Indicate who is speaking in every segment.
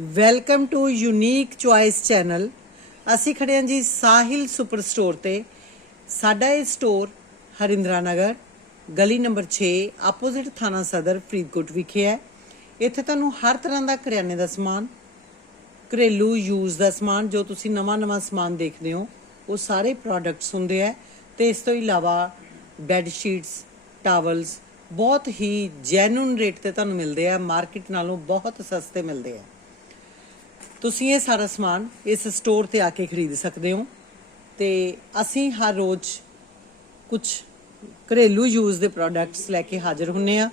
Speaker 1: Welcome to unique choice channel. ਅਸੀਂ ਖੜੇ ਹਾਂ ਜੀ ਸਾਹਿਲ ਸੁਪਰ ਸਟੋਰ ਤੇ। ਸਾਡਾ ਇਹ ਸਟੋਰ ਹਰਿੰਦਰਾ ਨਗਰ, ਗਲੀ ਨੰਬਰ 6 ਆਪੋਜ਼ਿਟ ਥਾਣਾ ਸਦਰ, ਫਰੀਦਕੋਟ ਵਿਖੇ ਹੈ। ਇੱਥੇ ਤੁਹਾਨੂੰ ਹਰ ਤਰ੍ਹਾਂ ਦਾ ਕਰਿਆਨੇ ਦਾ ਸਮਾਨ, ਘਰੇਲੂ ਯੂਜ਼ ਦਾ ਸਮਾਨ, ਜੋ ਤੁਸੀਂ ਨਵਾਂ-ਨਵਾਂ ਸਮਾਨ ਦੇਖਦੇ ਹੋ, ਉਹ ਸਾਰੇ ਪ੍ਰੋਡਕਟਸ ਹੁੰਦੇ ਆ ਤੇ ਇਸ ਤੋਂ ਇਲਾਵਾ ਬੈੱਡ ਸ਼ੀਟਸ ਟਾਵਲਸ ਬਹੁਤ ਹੀ ਜੈਨੂਨ ਰੇਟ ਤੇ ਤੁਹਾਨੂੰ ਮਿਲਦੇ ਆ। ਮਾਰਕੀਟ ਨਾਲੋਂ ਬਹੁਤ ਸਸਤੇ ਮਿਲਦੇ ਆ। ਤੁਸੀਂ ਇਹ ਸਾਰਾ ਸਮਾਨ ਇਸ ਸਟੋਰ ਤੇ ਆ ਕੇ ਖਰੀਦ ਸਕਦੇ ਹੋ ਤੇ ਅਸੀਂ ਹਰ ਰੋਜ਼ ਕੁਝ ਘਰੇਲੂ ਯੂਜ਼ ਦੇ ਪ੍ਰੋਡਕਟਸ ਲੈ ਕੇ ਹਾਜ਼ਰ ਹੁੰਨੇ ਆ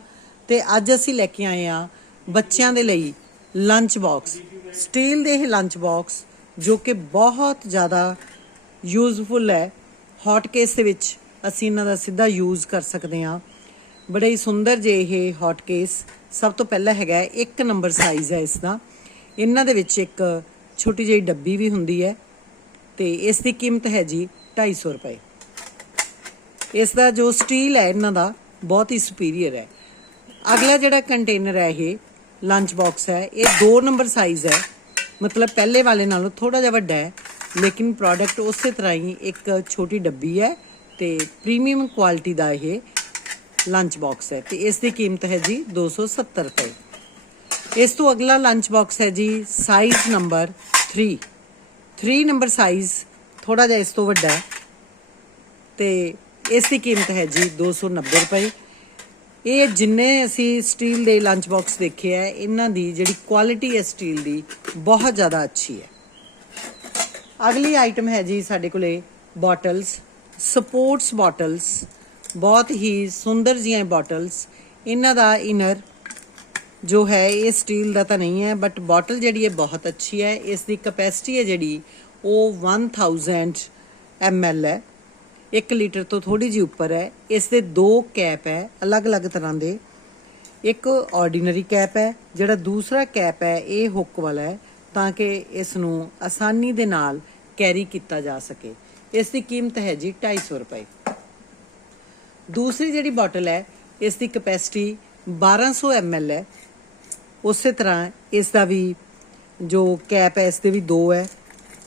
Speaker 1: ਤੇ ਅੱਜ ਅਸੀਂ ਲੈ ਕੇ ਆਏ ਆ ਬੱਚਿਆਂ ਦੇ ਲਈ ਲੰਚ ਬਾਕਸ ਸਟੀਲ ਦੇ ਇਹ ਲੰਚ ਬਾਕਸ ਜੋ ਕਿ ਬਹੁਤ ਜ਼ਿਆਦਾ ਯੂਜ਼ਫੁਲ ਹੈ। ਹੌਟ ਕੇਸ ਦੇ ਵਿੱਚ ਅਸੀਂ ਇਹਨਾਂ ਦਾ ਸਿੱਧਾ ਯੂਜ਼ ਕਰ ਸਕਦੇ ਹਾਂ। ਬੜੇ ਹੀ ਸੁੰਦਰ ਜੇ ਇਹ ਹੌਟ ਕੇਸ ਸਭ ਤੋਂ ਪਹਿਲਾਂ ਹੈਗਾ ਹੈ, ਇੱਕ ਨੰਬਰ ਸਾਈਜ਼ ਹੈ ਇਸ ਦਾ ਇਹਨਾਂ ਦੇ ਵਿੱਚ ਇੱਕ ਛੋਟੀ ਜਿਹੀ ਡੱਬੀ ਵੀ ਹੁੰਦੀ ਹੈ ਤੇ ਇਸ ਦੀ ਕੀਮਤ ਹੈ ਜੀ 250 ਰੁਪਏ। ਇਸ ਦਾ ਜੋ ਸਟੀਲ ਹੈ, ਇਹਨਾਂ ਦਾ ਬਹੁਤ ਹੀ ਸੁਪੀਰੀਅਰ ਹੈ। ਅਗਲਾ ਜਿਹੜਾ ਕੰਟੇਨਰ ਹੈ, ਇਹ ਲੰਚ ਬਾਕਸ ਹੈ। ਇਹ 2 ਨੰਬਰ ਸਾਈਜ਼ ਹੈ। ਮਤਲਬ ਪਹਿਲੇ ਵਾਲੇ ਨਾਲੋਂ ਥੋੜਾ ਜਿਹਾ ਵੱਡਾ ਹੈ, ਲੇਕਿਨ ਪ੍ਰੋਡਕਟ ਉਸੇ ਤਰ੍ਹਾਂ ਹੀ ਇੱਕ ਛੋਟੀ ਡੱਬੀ ਹੈ ਤੇ ਪ੍ਰੀਮੀਅਮ ਕੁਆਲਿਟੀ ਦਾ ਇਹ ਲੰਚ ਬਾਕਸ ਹੈ ਤੇ ਇਸ ਦੀ ਕੀਮਤ ਹੈ ਜੀ 270 ਰੁਪਏ। ਇਸ ਤੋਂ ਅਗਲਾ ਲੰਚ ਬਾਕਸ ਹੈ ਜੀ ਸਾਈਜ਼ ਨੰਬਰ 3 3 ਨੰਬਰ ਸਾਈਜ਼ ਥੋੜਾ ਜਿਹਾ ਇਸ ਤੋਂ ਵੱਡਾ ਹੈ। ਤੇ ਇਸ ਦੀ ਕੀਮਤ ਹੈ ਜੀ 290 ਰੁਪਏ। ਇਹ ਜਿੰਨੇ ਅਸੀਂ ਸਟੀਲ ਦੇ ਲੰਚ ਬਾਕਸ ਦੇਖੇ ਆ ਇਹਨਾਂ ਦੀ ਜਿਹੜੀ ਕੁਆਲਿਟੀ ਹੈ ਸਟੀਲ ਦੀ ਬਹੁਤ ਜ਼ਿਆਦਾ ਅੱਛੀ ਹੈ। ਅਗਲੀ ਆਈਟਮ ਹੈ ਜੀ ਸਾਡੇ ਕੋਲੇ ਬੋਟਲਸ ਸਪੋਰਟਸ ਬੋਟਲਸ ਬਹੁਤ ਹੀ ਸੁੰਦਰ ਜੀਆਂ ਬੋਟਲਸ ਇਹਨਾਂ ਦਾ ਇਨਰ ਜੋ ਹੈ, ਇਹ ਸਟੀਲ ਦਾ ਤਾਂ ਨਹੀਂ ਹੈ ਬਟ ਬੋਟਲ ਜਿਹੜੀ ਹੈ ਬਹੁਤ ਅੱਛੀ ਹੈ। ਇਸ ਦੀ ਕਪੈਸਿਟੀ ਹੈ ਜਿਹੜੀ, ਉਹ 1000 ml ਹੈ। 1 ਲੀਟਰ ਤੋਂ ਥੋੜੀ ਜਿਹੀ ਉੱਪਰ ਹੈ। ਇਸ ਦੇ ਦੋ ਕੈਪ ਹੈ, ਅਲੱਗ-ਅਲੱਗ ਤਰ੍ਹਾਂ ਦੇ। ਇੱਕ ਆਰਡੀਨਰੀ ਕੈਪ ਹੈ, ਜਿਹੜਾ ਦੂਸਰਾ ਕੈਪ ਹੈ, ਇਹ ਹੁੱਕ ਵਾਲਾ ਹੈ, ਤਾਂ ਕਿ ਇਸ ਨੂੰ ਆਸਾਨੀ ਦੇ ਨਾਲ ਕੈਰੀ ਕੀਤਾ ਜਾ ਸਕੇ। ਇਸ ਦੀ ਕੀਮਤ ਹੈ ਜੀ 250 ਰੁਪਏ। ਦੂਸਰੀ ਜਿਹੜੀ ਬੋਟਲ ਹੈ, ਇਸ ਦੀ ਕਪੈਸਿਟੀ 1200 ml ਹੈ। ਉਸੇ ਤਰ੍ਹਾਂ ਇਸ ਦਾ ਵੀ ਜੋ ਕੈਪ ਹੈ, ਇਸ ਦੇ ਵੀ ਦੋ ਹੈ।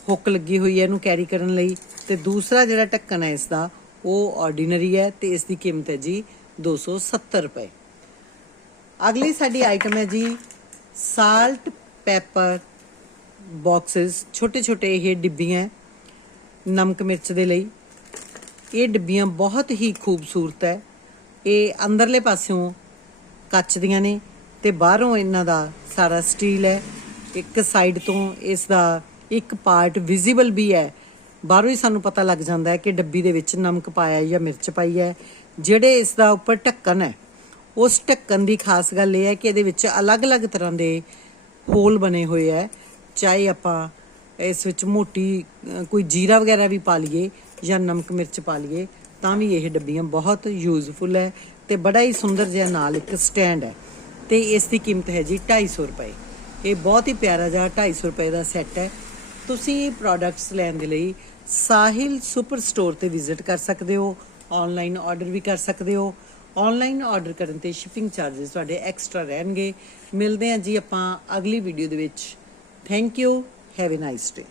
Speaker 1: ਹੁੱਕ ਲੱਗੀ ਹੋਈ ਹੈ ਇਹਨੂੰ ਕੈਰੀ ਕਰਨ ਲਈ ਤੇ ਦੂਸਰਾ ਜਿਹੜਾ ਢੱਕਣ ਹੈ ਇਸ ਦਾ ਉਹ ਆਰਡੀਨਰੀ ਹੈ ਤੇ ਇਸ ਦੀ ਕੀਮਤ ਹੈ ਜੀ 270 ਰੁਪਏ। ਅਗਲੀ ਸਾਡੀ ਆਈਟਮ ਹੈ ਜੀ ਸਾਲਟ ਪੈਪਰ ਬਾਕਸਸ ਛੋਟੇ ਛੋਟੇ ਇਹ ਡਿੱਬੀਆਂ ਨਮਕ ਮਿਰਚ ਦੇ ਲਈ। ਇਹ ਡਿੱਬੀਆਂ ਬਹੁਤ ਹੀ ਖੂਬਸੂਰਤ ਹੈ। ਇਹ ਅੰਦਰਲੇ ਪਾਸਿਓਂ ਕੱਚ ਦੀਆਂ ਨੇ। ਤੇ ਬਾਹਰੋਂ ਇਹਨਾਂ ਦਾ ਸਾਰਾ ਸਟੀਲ ਹੈ। ਇੱਕ ਸਾਈਡ ਤੋਂ ਇਸ ਦਾ ਇੱਕ ਪਾਰਟ ਵਿਜ਼ੀਬਲ ਵੀ ਹੈ। ਬਾਹਰੋਂ ਹੀ ਸਾਨੂੰ ਪਤਾ ਲੱਗ ਜਾਂਦਾ ਹੈ ਕਿ ਡੱਬੀ ਦੇ ਵਿੱਚ ਨਮਕ ਪਾਇਆ ਜਾਂ ਮਿਰਚ ਪਾਈ ਹੈ। ਜਿਹੜੇ ਇਸ ਦਾ ਉੱਪਰ ਢੱਕਣ ਹੈ, ਉਸ ਢੱਕਣ ਦੀ ਖਾਸ ਗੱਲ ਇਹ ਹੈ ਕਿ ਇਹਦੇ ਵਿੱਚ ਅਲੱਗ-ਅਲੱਗ ਤਰ੍ਹਾਂ ਦੇ ਹੋਲ ਬਣੇ ਹੋਏ ਹੈ। ਚਾਹੇ ਆਪਾਂ ਇਸ ਵਿੱਚ ਮੋਟੀ ਕੋਈ ਜੀਰਾ ਵਗੈਰਾ ਵੀ ਪਾ ਲਈਏ ਜਾਂ ਨਮਕ ਮਿਰਚ ਪਾ ਲਈਏ, ਤਾਂ ਵੀ ਇਹ ਡੱਬੀਆਂ ਬਹੁਤ ਯੂਜ਼ਫੁਲ ਹੈ ਤੇ ਬੜਾ ਹੀ ਸੁੰਦਰ ਜਿਹਾ ਨਾਲ ਇੱਕ ਸਟੈਂਡ ਹੈ। ਤੇ ਇਸ ਦੀ ਕੀਮਤ ਹੈ ਜੀ 250 ਰੁਪਏ। ਇਹ ਬਹੁਤ ਹੀ ਪਿਆਰਾ ਜਿਹਾ 250 ਰੁਪਏ ਦਾ ਸੈੱਟ ਹੈ। ਤੁਸੀਂ ਪ੍ਰੋਡਕਟਸ ਲੈਣ ਦੇ ਲਈ ਸਾਹਿਲ ਸੁਪਰ ਸਟੋਰ ਤੇ ਵਿਜ਼ਿਟ ਕਰ ਸਕਦੇ ਹੋ ਆਨਲਾਈਨ ਆਰਡਰ ਵੀ ਕਰ ਸਕਦੇ ਹੋ। ਆਨਲਾਈਨ ਆਰਡਰ ਕਰਨ ਤੇ ਸ਼ਿਪਿੰਗ ਚਾਰजेस ਤੁਹਾਡੇ ਐਕਸਟਰਾ ਰਹਿਣਗੇ। ਮਿਲਦੇ ਹਾਂ ਜੀ ਆਪਾਂ ਅਗਲੀ ਵੀਡੀਓ ਦੇ ਵਿੱਚ। Thank you have a nice day